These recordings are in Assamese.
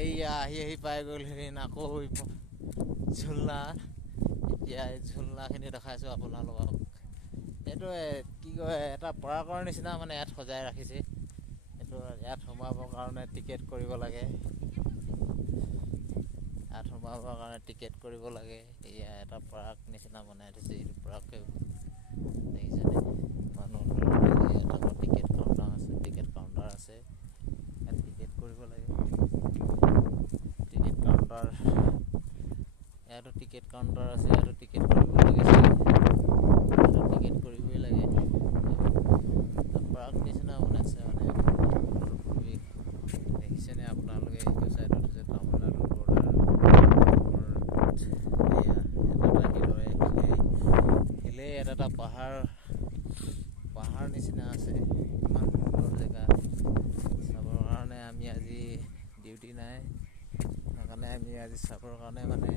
এইয়া আহি পাই গ'লহি আকৌ ঝুলনা। এতিয়া এই ঝুলনাখিনি দেখাইছোঁ আপোনালোকক। এইটো কি কয়, এটা পৰাকৰ নিচিনা মানে ইয়াত সজাই ৰাখিছে। এইটো ইয়াত সোমাবৰ কাৰণে টিকেট কৰিব লাগে। ইয়াত সোমাবৰ কাৰণে টিকেট কৰিব লাগে। এয়া এটা পৰাক নিচিনা বনাই দিছে। এইটো পৰাকে দেখিছেনে? মানুহ এটা টিকেট কাউণ্টাৰ আছে, টিকেট কাউণ্টাৰ আছে। ইয়াত টিকেট কৰিব লাগে। টিকেট কাউণ্টাৰ, ইয়াতো টিকেট কাউণ্টাৰ আছে। ইয়াতো টিকেট কৰিব লাগিছে। ইয়াতো টিকেট কৰিবই লাগে। পৰাক নিচিনা বনাইছে মানে পৰিৱেশ দেখিছেনে আপোনালোকে? এইটো চাইডত হৈছে তামিলনাডু বৰ্ডাৰ। এয়া শিলেই এটা পাহাৰ নিচিনা আছে। ইমান সুন্দৰ জেগা চাবৰ কাৰণে আমি আজি ডিউটি নাই, সেইকাৰণে আমি আজি চাবৰ কাৰণে মানে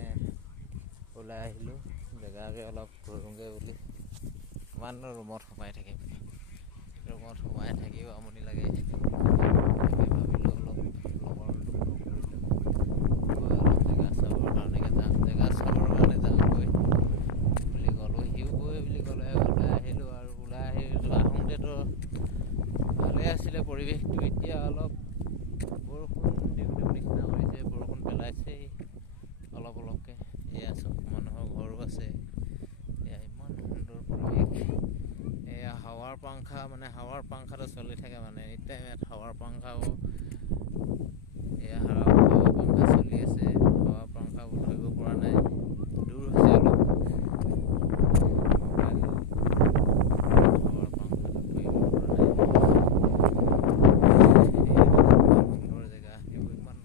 ওলাই আহিলোঁ। জেগাকে অলপ ঘূৰোঁগৈ বুলি। কিমাননো ৰুমত সোমাই থাকিম, ৰুমত সোমাই থাকিও আমনি লাগে। ভাবিলোঁ অলপ লগৰ জেগা চাবৰ কাৰণে যামগৈ বুলি ক'লোঁ। সিও গৈ বুলি ক'লে, ওলাই আহিলোঁ আৰু ওলাই আহোঁতেতো ভালেই আছিলে পৰিৱেশটো। এতিয়া অলপ বৰষুণ দিওঁ নিচিনা কৰিছে, বৰষুণ পেলাইছেই অলপ অলপকৈ। এয়া চব মানুহৰ ঘৰো আছে। এয়া ইমান সুন্দৰ পৰিৱেশ। এয়া হাৱাৰ পাংখাটো চলি থাকে মানে এনিটাইম ইয়াত হাৱাৰ পাংখাও। এয়া হাৱাৰ পাংখা চলি আছে। হাৱাৰ পাংখাবোৰ ধৰিব পৰা নাই, দূৰ হৈছে অলপ। হাৱাৰ পাংখাটো ধৰিব পৰা নাই। সুন্দৰ জেগা। এইবোৰ ইমান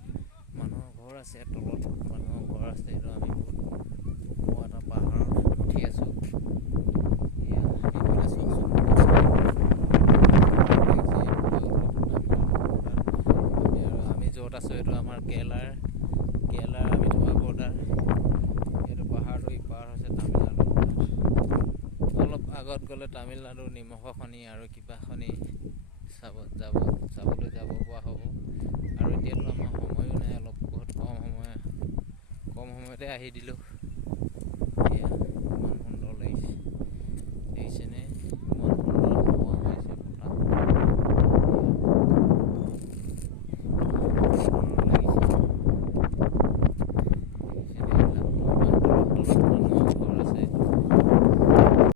মানুহৰ ঘৰ আছে, তলত মানুহৰ ঘৰ আছে। এইটো আমি মই এটা পাহাৰত উঠি আছোঁ। এইফালে চাওকচোন, আমি য'ত আছোঁ এইটো আমাৰ কেৰেলাৰ আমি থকা বৰ্ডাৰ। এইটো পাহাৰটো ইপাৰ হৈছে তামিলনাডু বৰ্ডাৰ। অলপ আগত গ'লে তামিলনাডুৰ নিমখৰ খনি আৰু কিবা খনি চাবলৈ যাব পৰা হ'ব। আৰু এতিয়াতো আমাৰ সময়ো নাই, অলপ বহুত কম সময়তে আহি দিলোঁ। এয়া ইমান সুন্দৰ লাগিছে দেখিছেনে?